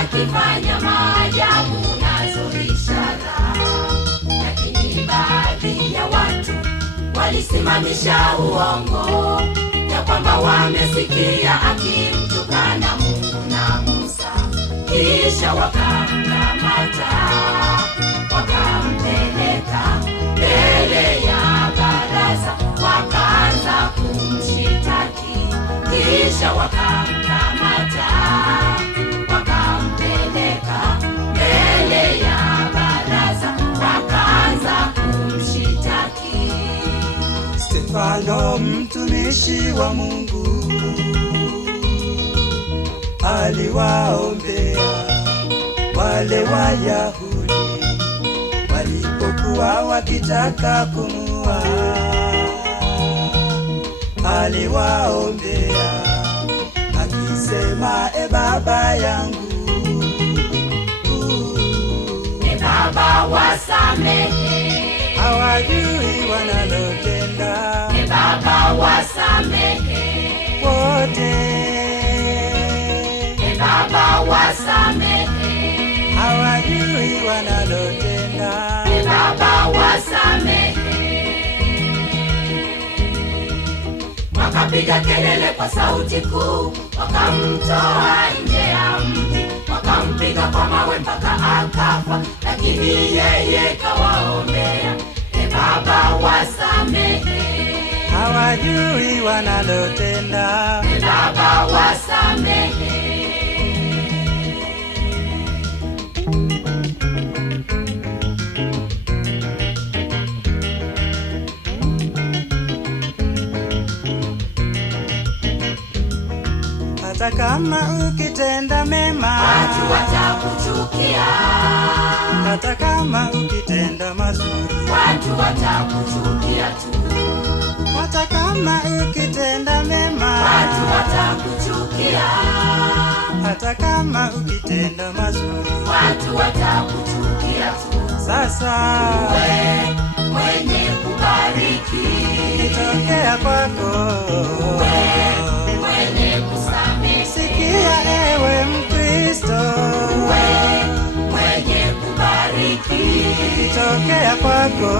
Akifanya maajabu nazo ishara, lakini baadhi ya watu walisimamisha uongo ya kwamba wamesikia akimtukana Mungu na Musa, kisha wakamkamata wakampeleka mbele ya baraza, wakaanza kumshitaki, kisha wakamkamata mbele ya baraza, wakaanza kumshitaki. Stefano mtumishi wa Mungu aliwaombea wale Wayahudi walipokuwa wakitaka kumuua. Aliwaombea akisema, e Baba yangu, Baba wasamehe, hawajui wanalotenda. E Baba wasamehe wote. E Baba wasamehe, hawajui wanalotenda. E Baba wasamehe. Wakapiga kelele kwa sauti kuu, wakamtoa nje ya mji, wakampiga kwa mawe mpaka akafa, lakini yeye kawaombea, e Baba wasamehe, hawajui wanalotenda. E Baba wasamehe. Hata kama ukitenda mema, watu watakuchukia. Hata kama ukitenda mazuri, watu watakuchukia tu. Hata kama ukitenda mema, watu watakuchukia. Hata kama ukitenda mazuri, watu watakuchukia tu. Sasa uwe mwenye kubariki, kitokea kwako uwe mwenye kusamehe. Sikia ewe Mkristo, uwe mwenye kubariki, kitokea kwako